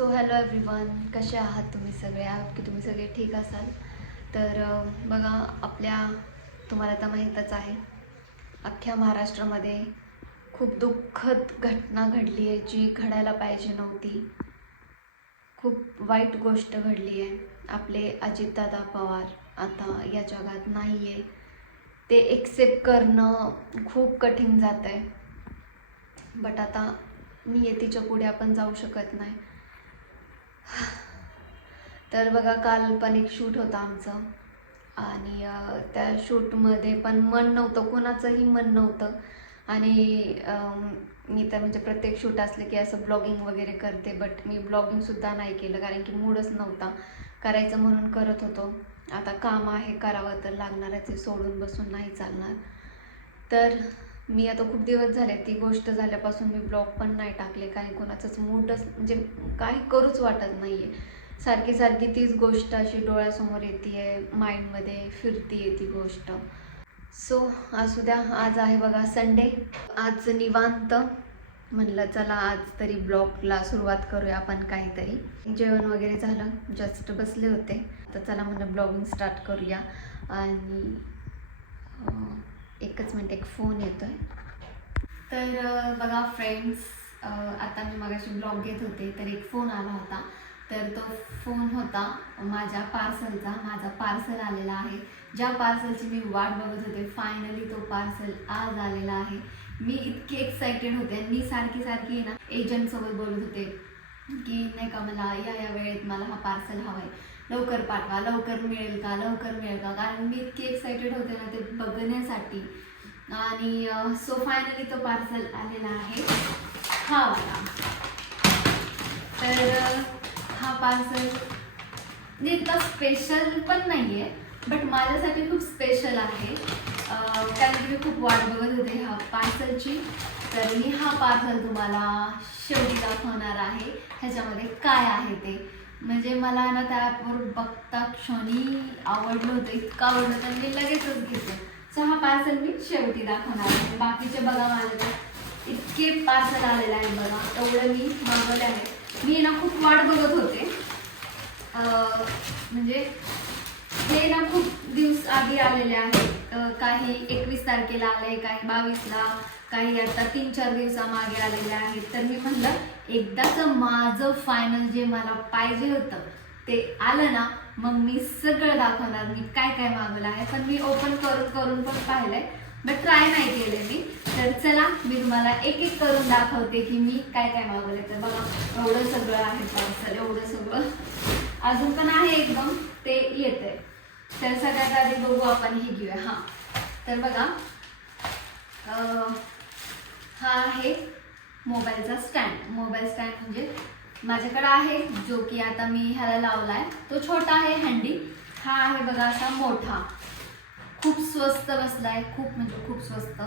So hello everyone, कसे आहात तुम्ही सगळे? आहात की तुम्ही सगळे ठीक असाल तर बघा तुम्हाला तर माहीतच आहे, अख्ख्या महाराष्ट्रामध्ये खूप दुःखद घटना घडली आहे जी घडायला पाहिजे नव्हती. खूप वाईट गोष्ट घडली आहे. आपले अजितदादा पवार आता या जगात नाही आहे. ते एक्सेप्ट करणं खूप कठीण जात आहे. बट आता नियतीच्या पुढे आपण जाऊ शकत नाही. तर बघा, काल पण एक शूट होता आमचं आणि त्या शूटमध्ये पण मन नव्हतं, कोणाचंही मन नव्हतं. आणि मी तर म्हणजे प्रत्येक शूट असले की असं ब्लॉगिंग वगैरे करते, बट मी ब्लॉगिंगसुद्धा नाही केलं कारण की मूडच नव्हता. करायचं म्हणून करत होतो. आता काम आहे, करावं तर लागणारच आहे, सोडून बसून नाही चालणार. तर मी आता खूप दिवस झाले, ती गोष्ट झाल्यापासून मी ब्लॉग पण नाही टाकले. काही कोणाचंच मूडच म्हणजे काही करूच वाटत नाही आहे. सारखी सारखी तीच गोष्ट अशी डोळ्यासमोर येते आहे, माइंडमध्ये फिरती आहे ती गोष्ट. सो असू द्या, आज आहे बघा संडे. आज निवांत म्हणलं चला आज तरी ब्लॉगला सुरुवात करूया आपण काहीतरी. जेवण वगैरे झालं, जस्ट बसले होते, तर चला म्हणलं ब्लॉगिंग स्टार्ट करूया. आणि एकच मिनिट, एक फोन येतो आहे. तर बघा फ्रेंड्स, आता मी मगाशी ब्लॉग घेत होते तर एक फोन आला होता. तर तो फोन होता माझ्या पार्सलचा. माझा पार्सल आलेला आहे. ज्या पार्सलची मी वाट बघत होते, फायनली तो पार्सल आज आलेला आहे. मी इतकी एक्सायटेड होते आणि मी सारखी सारखी ना एजंटसोबत बोलत होते की नाही का, मला या वेळेत मला हा पार्सल हवा आहे, लवकर पाठवा, लवकर मिळेल का, लवकर मिळेल का. कारण मी इतकी एक्सायटेड होते ना ते बघण्यासाठी. आणि सो फायनली तो पार्सल आलेला आहे, हा वाला. तर हा पार्सल इतका स्पेशल पण नाही आहे, बट माझ्यासाठी खूप स्पेशल आहे. कारण की मी खूप वाट बघत होते ह्या पार्सलची. तर मी हा पार्सल तुम्हाला शेवटी दाखवणार आहे. ह्याच्यामध्ये काय आहे ते म्हणजे मला ना त्या ॲपवर बघता क्षणी आवडलं होतं, इतकं आवडलं तर मी लगेचच घेतलं. सो हा पार्सल मी शेवटी दाखवणार आहे. बाकीचे बघा, माझ्याकडे इतके पार्सल आलेले आहे बघा, एवढं मी मागवले आहे. मी ना खूप वाट बघत होते, म्हणजे हे ना खूप दिवस आधी आलेले आहेत. काही 21 तारखेला आले, काही 22ला, काही आता 3-4 दिवसामागे आलेले आहेत. तर मी म्हणलं एकदाच माझं फायनल जे मला पाहिजे होतं ते आलं ना, मग मी सगळं दाखवणार मी काय काय मागवलं आहे. पण मी ओपन करून पण पाहिलंय, बट ट्राय नाही केले मी. तर चला मी तुम्हाला एक एक करून दाखवते की मी काय काय मागवले. तर बघा, एवढं सगळं आहे पार्सल, एवढं सगळं अजून पण आहे एकदम, ते येतंय. तर सगळ्यात आधी बघू आपण हे घेऊया. हा तर बघा, हा आहे मोबाईलचा स्टँड. मोबाईल स्टँड म्हणजे माझ्याकडे आहे, जो की आता मी ह्याला लावलाय. तो छोटा आहे हँडी. हा आहे बघा असा मोठा, खूप स्वस्त बसलाय, खूप म्हणजे खूप स्वस्त.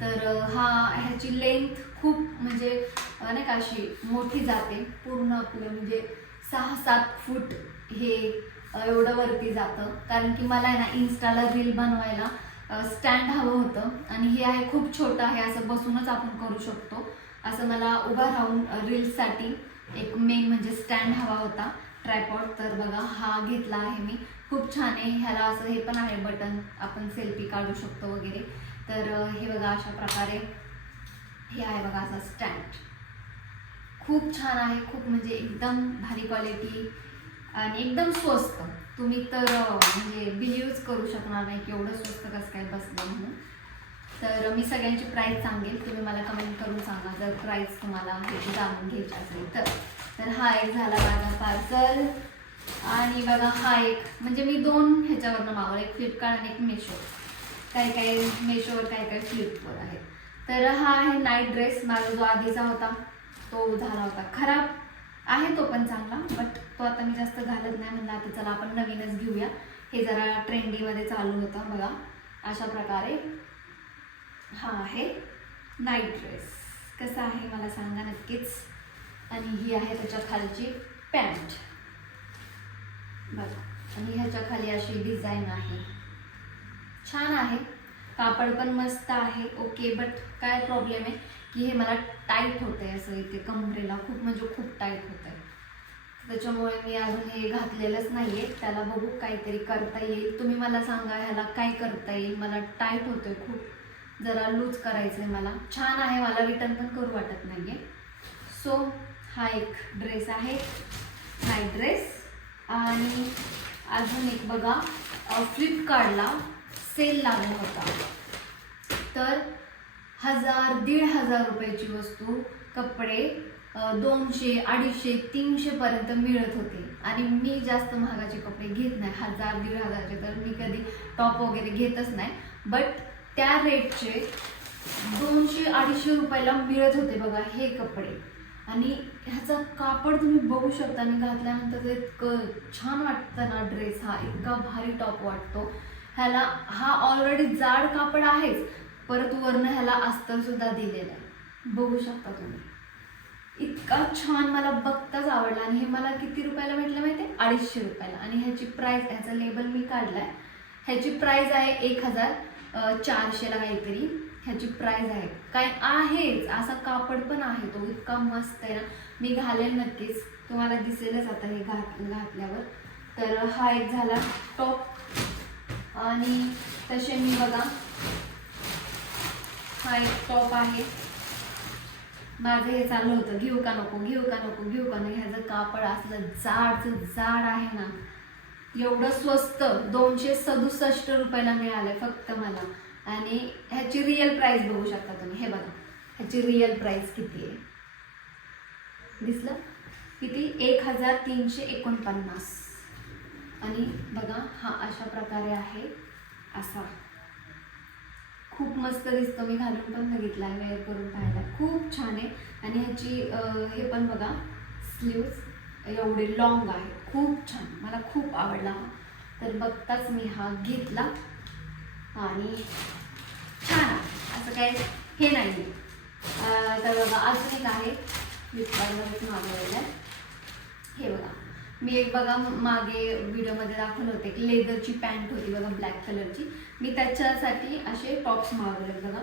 तर ह्याची लेंथ खूप म्हणजे नाही का अशी मोठी जाते, पूर्ण आपलं म्हणजे 6-7 फूट हे एवढं वरती जातं. कारण की मला आहे ना इन्स्टाला रील बनवायला स्टँड हवं होतं. आणि हे आहे खूप छोटं आहे, असं बसूनच आपण करू शकतो. असं मला उभा राहून रील्ससाठी एक मेन म्हणजे स्टँड हवा होता, ट्रायपॉड. तर बघा हा घेतला आहे मी, खूप छान आहे. ह्याला असं हे पण आहे बटन, आपण सेल्फी काढू शकतो वगैरे. तर हे बघा अशा प्रकारे हे आहे बघा असं स्टँड. खूप छान आहे, खूप म्हणजे एकदम भारी क्वालिटी आणि एकदम स्वस्त. तुम्ही तर म्हणजे बिलीव्हच करू शकणार नाही की एवढं स्वस्त कसं काय बसलं म्हणून. तर मी सगळ्यांची प्राईस सांगेल, तुम्ही मला कमेंट करून सांगा जर प्राईस तुम्हाला हे जाणून घ्यायची असेल तर. तर हा एक झाला माझा पार्सल. आणि बघा हा एक म्हणजे मी 2 ह्याच्यावरनं मागवला, एक फ्लिपकार्ट आणि एक मेशो. काही काही मेशोवर, काही काही फ्लिपवर आहे. तर हा आहे नाईट ड्रेस. माझा जो आधीचा होता तो झाला होता खराब, आहे तो पण चांगला, बट तो आता मी जास्त घालत नाही. म्हणलं आता चला आपण नवीनच घेऊया. हे जरा ट्रेंडीमध्ये चालू होतं बघा. अशा प्रकारे हा आहे नाईट ड्रेस. कसा आहे मला सांगा नक्कीच. आणि ही आहे त्याच्या खालची पॅन्ट बघा. आणि ह्याच्या खाली अशी डिझाईन आहे, छान आहे. कापड पण मस्त आहे, ओके. बट काय प्रॉब्लेम आहे की हे मला टाईट होतंय, असं इथे कमरेला खूप म्हणजे खूप टाईट होतंय. त्याच्यामुळे मी अजून हे घातलेलंच नाहीये. त्याला बघू काहीतरी करता येईल. तुम्ही मला सांगा ह्याला काय करता येईल. मला टाईट होतोय खूप, जरा लूज करायचंय मला. छान आहे, मला रिटर्न पण करू वाटत नाहीये. सो हा एक ड्रेस आहे, हा ड्रेस. आणि अजून एक बघा, फ्लिपकार्टला सेल लागला होता, तर 1000-1500 रुपयाची वस्तू, कपडे 200, 250, 300 पर्यंत मिळत होते. आणि मी जास्त महागाचे कपडे घेत नाही, 1000-1500चे तर मी कधी टॉप वगैरे घेतच नाही. बट त्या रेटचे 200-250 रुपयाला मिळत होते बघा हे कपडे. आणि ह्याचा कापड तुम्ही बघू शकता, आणि घातल्यानंतर ते इतकं छान वाटतं ना ड्रेस. हा इतका भारी टॉप वाटतो. ह्याला हा ऑलरेडी जाड कापड आहेच, परत वरनं ह्याला अस्तर सुद्धा दिलेलं आहे, बघू शकता तुम्ही. इतका छान, मला बघताच आवडला. आणि हे मला किती रुपयाला भेटलं माहिती आहे? 250 रुपयाला. आणि ह्याची प्राइस, ह्याचा लेबल मी काढलाय, ह्याची प्राइस आहे 1400ला काहीतरी ह्याची प्राइस आहे. काय आहेच, असा कापड पण आहे तो, इतका मस्त आहे ना. मी घालेल नक्कीच, तुम्हाला दिसेलच आता हे घातल्यावर. तर हा एक झाला टॉप. आणि तसे मी बघा, हा एक टॉप आहे. माझं हे चालू होतं, घेऊ का नको, घेऊ का नको, घेऊ का नाही. ह्याचं कापड असलं जाड आहे ना, एवढं स्वस्त, 267 रुपयाला मिळालंय फक्त मला. आणि ह्याची रिअल प्राइस बघू शकता तुम्ही. हे बघा, ह्याची रिअल प्राइस किती आहे, दिसलं किती? 1349. आणि बघा, हा अशा प्रकारे आहे, असा खूप मस्त दिसतो. मी घालून पण बघितला आहे, वेअर करून पाहायला खूप छान आहे. आणि ह्याची हे पण बघा, स्लीव्ज एवढे लॉंग आहे, खूप छान, मला खूप आवडला हा. तर बघताच मी हा घेतला. आणि छान, असं काय हे नाही. तर बघा, अजून एक आहे, फ्लिपकार्टमध्येच मागवलेलं आहे. हे बघा, मी एक बघा मागे व्हिडिओमध्ये दाखवलं होते की लेदरची पॅन्ट होती बघा, ब्लॅक कलरची. मी त्याच्यासाठी असे टॉप्स मागवले बघा.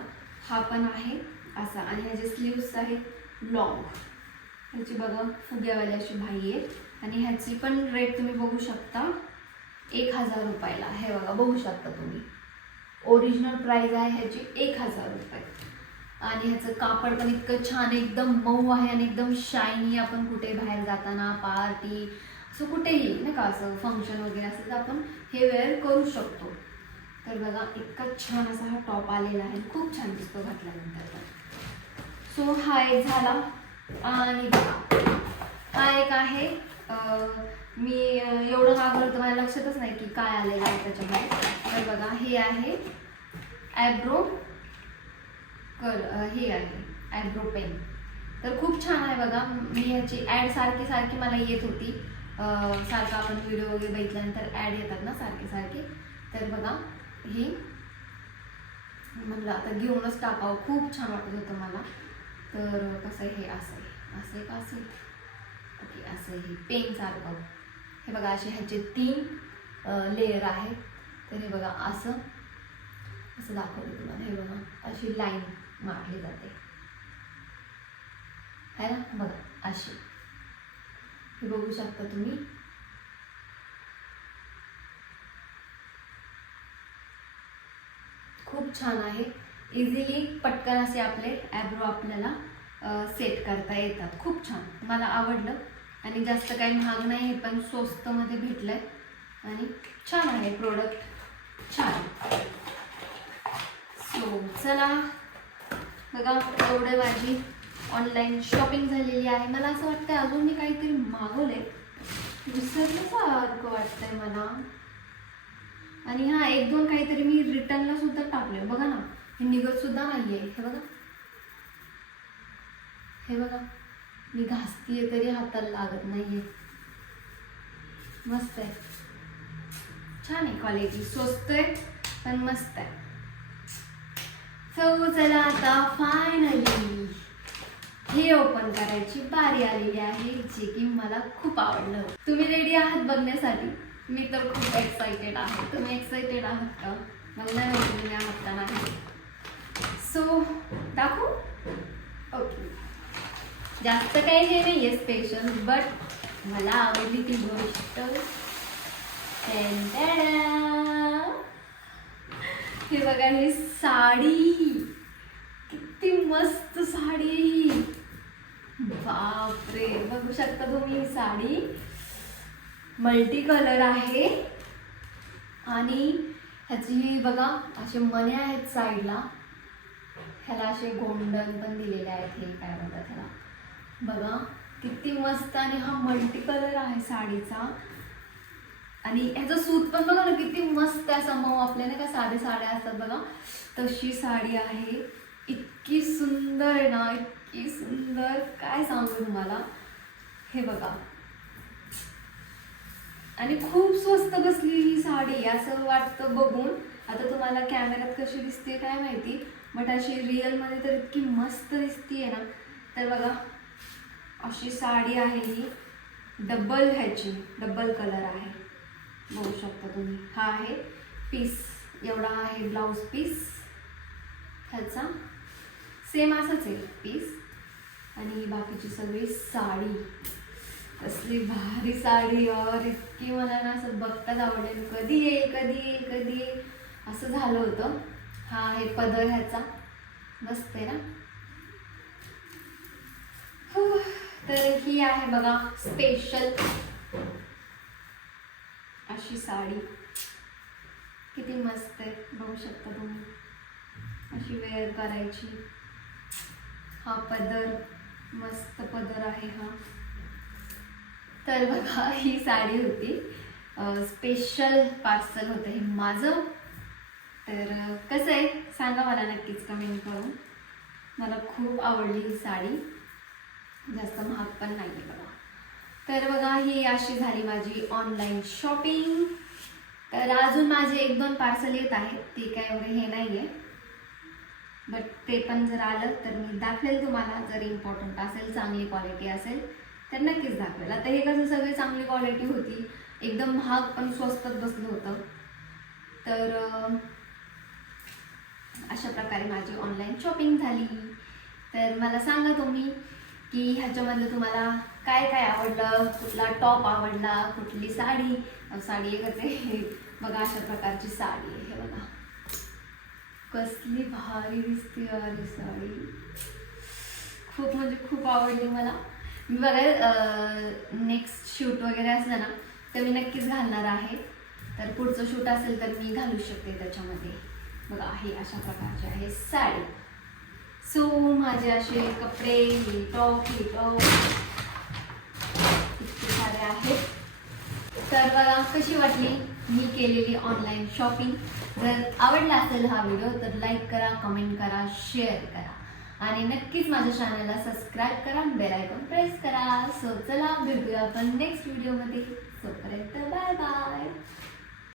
हा पण आहे असा, आणि ह्याचे स्लीव्स आहेत लॉंग. ह्याची बघा फुग्यावाली अशी भाई आहे. आणि ह्याची पण रेट तुम्ही बघू शकता, 1000 रुपयाला. हे बघा, बघू शकता तुम्ही, ओरिजिनल प्राइस आहे ह्याची 1000 रुपये. आणि ह्याचं कापड पण इतकं छान, एकदम मऊ आहे आणि एकदम शायनी. आपण कुठे बाहेर जाताना, पार्टी, असं कुठेही नाही का, असं फंक्शन वगैरे असेल तर आपण हे वेअर करू शकतो. तर बघा, इतका छान असा हा टॉप आलेला आहे, खूप छान दिसतो घातल्यानंतर. सो हा एक झाला. आणि बघा, हा एक आहे, मी एवढं मागवलं तर मला लक्षातच नाही की काय आलेलं आहे त्याच्यामध्ये. तर बघा, हे आहे ॲब्रो हे आहे ॲब्रो पेन. तर खूप छान आहे बघा. मी ह्याची ॲड सारखी मला येत होती, सारखं आपण व्हिडिओ वगैरे बघितल्यानंतर ॲड येतात ना सारखे. तर बघा, हे म्हटलं आता घेऊनच टाकावं, खूप छान वाटत होतं मला. तर कसं आहे, हे असं आहे का, असं ओके, असं हे पेन सारखं. हे बघा, असे ह्याचे 3 लेयर आहेत. तर हे बघा, असं दाखवलं तुम्हाला. हे बघा, अशी लाईन मारली जाते है ना, बघा अशी. हे बघू शकता तुम्ही. खूप छान आहे, इझिली पटकन असे आपले ॲब्रो आपल्याला सेट करता येतात. खूप छान, मला आवडलं. आणि जास्त काही महाग नाही, हे पण स्वस्तमध्ये भेटलंय. आणि छान आहे प्रोडक्ट, छान. सो चला बघा, एवढे माझी ऑनलाईन शॉपिंग झालेली आहे. मला असं वाटतं अजून मी काहीतरी मागवलंय, विसरल्यासारखं वाटतंय मला. आणि हा 1-2 काहीतरी मी रिटर्नला सुद्धा टाकले बघा ना, हे निघत सुद्धा नाहीये. हे बघा, मी घासतीये तरी हाताला लागत नाहीये. मस्त आहे, छान आहे, क्वालिटी स्वस्त आहे पण मस्त आहे. सो चला, आता फायनली हे ओपन करायची बारी आलेली आहे, जे की मला खूप आवडलं. तुम्ही रेडी आहात बघण्यासाठी? मी तर खूप एक्साइटेड आहे. तुम्ही एक्साइटेड आहात का? मला नाही माहिती तुम्ही आहात का नाही. सो दाखवू? ओके, जास्त काही हे नाही आहे स्पेशल, बट मला आवडली ती गोष्ट. टेन-टेडा. हे बघा ही साडी, किती मस्त साडी आहे ही. बापरे, बघू शकता तुम्ही ही साडी मल्टी कलर आहे आणि ह्याची बघा असे मणे आहेत साईडला, ह्याला असे गोंडन पण दिलेले आहेत. हे काय म्हणतात ह्याला, बघा किती मस्त. आणि हा मल्टी कलर आहे साडीचा आणि ह्याचं सूत पण बघा ना किती मस्त आहे. असं मऊ आपल्या नाही का साधे साड्या असतात बघा, तशी साडी आहे. इतकी सुंदर आहे ना, इतकी सुंदर, काय सांगू तुम्हाला. हे बघा आणि खूप स्वस्त बसली ही साडी असं वाटतं बघून. आता तुम्हाला कॅमेऱ्यात कशी दिसते काय माहिती, बट अशी रिअलमध्ये तर इतकी मस्त दिसते ना. तर बघा अशी साडी आहे ही, डबल ह्याची डबल कलर आहे, बघू शकता तुम्ही. हा आहे पीस, एवढा आहे ब्लाऊज पीस ह्याचा, सेम असंच आहे पीस. आणि बाकीची सगळी साडी, कसली भारी साडी और इतकी मला ना असं बघताच आवडेल, कधी येईल कधी येईल कधी येईल असं झालं होतं. हा आहे पदर ह्याचा, मस्त आहे ना. तर ही आहे बघा स्पेशल अशी साडी, किती मस्त आहे, बघू शकता तुम्ही. अशी वेअर करायची. हा पदर, मस्त पदर आहे हा. तर बघा ही साडी होती, स्पेशल पार्सल होतं हे माझं. तर कसं आहे सांगा मला नक्कीच कमेंट करून. मला खूप आवडली ही साडी, जास्त महाग पण नाही आहे बघा. तर बघा ही अशी झाली माझी ऑनलाईन शॉपिंग. तर अजून माझे 1-2 पार्सल येत आहेत, ते काय एवढे हे नाही आहे, बट ते पण जर आलं तर मी दाखवेल तुम्हाला. जर इम्पॉर्टंट असेल, चांगली क्वालिटी असेल तर नक्कीच दाखवेल. आता हे कसं सगळी चांगली क्वालिटी होती, एकदम महाग पण स्वस्तात बसलं होतं. तर अशा प्रकारे माझी ऑनलाईन शॉपिंग झाली. तर मला सांगा तुम्ही की ह्याच्यामधलं तुम्हाला काय काय आवडलं, कुठला टॉप आवडला, कुठली साडी. साडी एकच आहे बघा, अशा प्रकारची साडी आहे. हे बघा कसली भारी दिसते अरे साडी, खूप म्हणजे खूप आवडली मला. मी बघा नेक्स्ट शूट वगैरे असलं ना तर मी नक्कीच घालणार आहे. तर पुढचं शूट असेल तर मी घालू शकते त्याच्यामध्ये. बघा हे अशा प्रकारची आहे साडी. सो माझे असे कपडे, हे टॉप इतके सारे आहेत. तर बघा कशी वाटली मी केलेली ऑनलाईन शॉपिंग. जर आवडला असेल हा व्हिडिओ तर लाईक करा, कमेंट करा, शेअर करा आणि नक्कीच माझ्या चॅनलला सबस्क्राईब करा, बेल आयकॉन प्रेस करा. सो चला भेटूया आपण नेक्स्ट व्हिडिओमध्ये. तोपर्यंत बाय बाय.